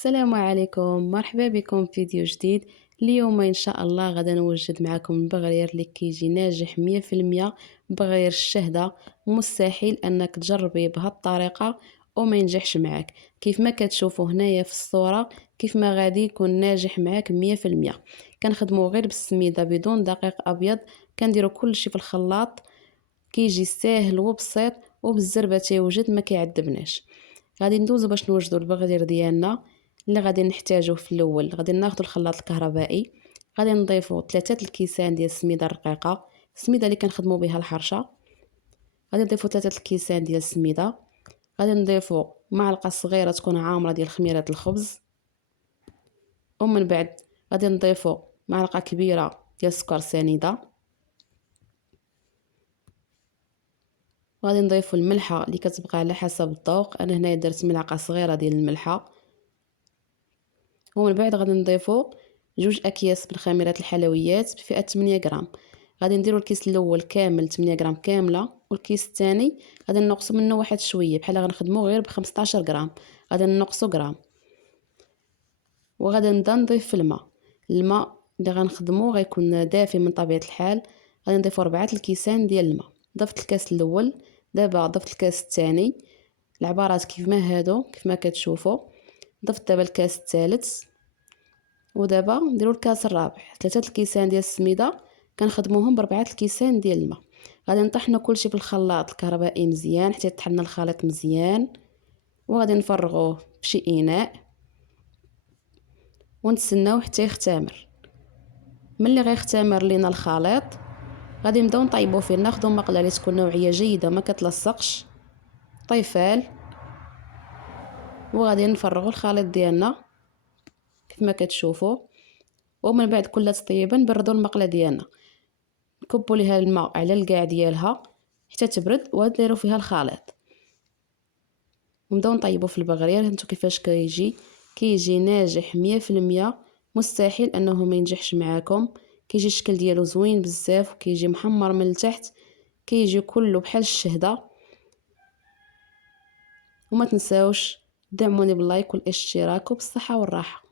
السلام عليكم، مرحبا بكم في فيديو جديد. اليوم ان شاء الله غدا نوجد معكم البغرير اللي كيجي ناجح 100%. بغير الشهدة مستحيل انك تجربيه بهالطريقة وما ينجحش معك. كيف ما كتشوفوا هنايا في الصورة، كيف ما غادي يكون ناجح معك 100%. كنخدموا غير بالسميدة بدون دقيق ابيض، كنديروا كل شيء في الخلاط، كيجي ساهل وبسيط وبالزربة تيوجد ما كيعذبناش. غادي ندوزو باش نوجدوا البغدير ديالنا. اللي غادي نحتاجوه في الاول، غادي ناخذ الخلاط الكهربائي، غادي نضيفوا 3 الكيسان ديال السميده الرقيقه، السميده اللي كنخدموا بها الحرشه. غادي نضيفوا 3 الكيسان ديال السميده، غادي نضيفوا معلقه صغيره تكون عامره ديال خميره الخبز، ومن بعد غادي نضيفوا معلقه كبيره ديال السكر سنيده، غادي نضيفوا الملحه اللي كتبقى على حسب الذوق. انا هنايا درت ملعقه صغيره ديال الملحه. ومن بعد غادي نضيفوا 2 اكياس من خميره الحلويات بفئه 8 غرام. غادي نديروا الكيس الاول كامل 8 غرام كامله، والكيس الثاني غادي نقصوا منه واحد شويه، بحال غنخدموا غير ب 15 غرام، غادي نقصوا غرام. وغادي نبدا نضيف الماء اللي غنخدموا غيكون دافي من طبيعه الحال. غادي نضيفوا 4 الكيسان ديال الماء. ضفت الكاس الاول، دابا ضفت الكاس الثاني، العبارات كيف ما هادو كيف ما كتشوفوا. ضفت دابا الكاس الثالث، ودابا نديرو الكاس الرابع. 3 الكيسان ديال السميده كنخدموهم ب4 الكيسان ديال الماء. غادي نطحنوا كلشي في الخلاط الكهربائي مزيان حتى يطحن الخليط مزيان، وغادي نفرغوه فشي اناء ونتسناو حتى يختمر. ملي غيختمر لينا الخليط غادي نبداو نطيبوا فيه. ناخذوا مقله اللي تكون نوعيه جيده ما كتلصقش، طيفال، وغادي نفرغوا الخليط ديالنا كيف ما كتشوفوا. ومن بعد كل تطييبه نبردوا المقله ديالنا، نكبوا ليها الماء على الكاع ديالها حتى تبرد، ونديروا فيها الخليط ونبداو نطيبوا في البغرير. هانتو كيفاش كيجي ناجح 100%. مستحيل انه ما ينجحش معاكم. كيجي الشكل ديالو زوين بزاف، وكيجي محمر من التحت، كيجي كله بحال الشهده. وما تنساوش دعموني باللايك والاشتراك، وبالصحه والراحه.